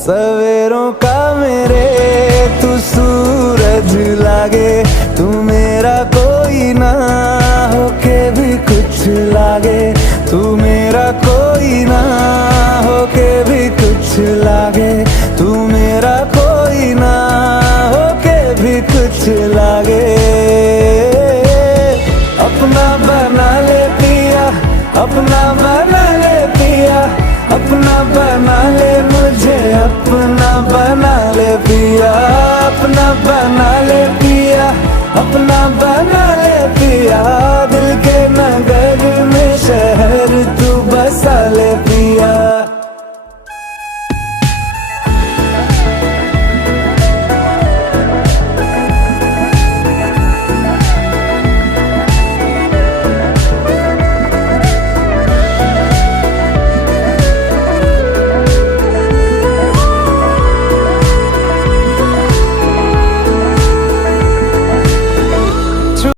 सवेरों का मेरे तू सूरज लागे, तू मेरा कोई ना होके भी कुछ लागे, तू मेरा कोई ना होके भी कुछ लागे।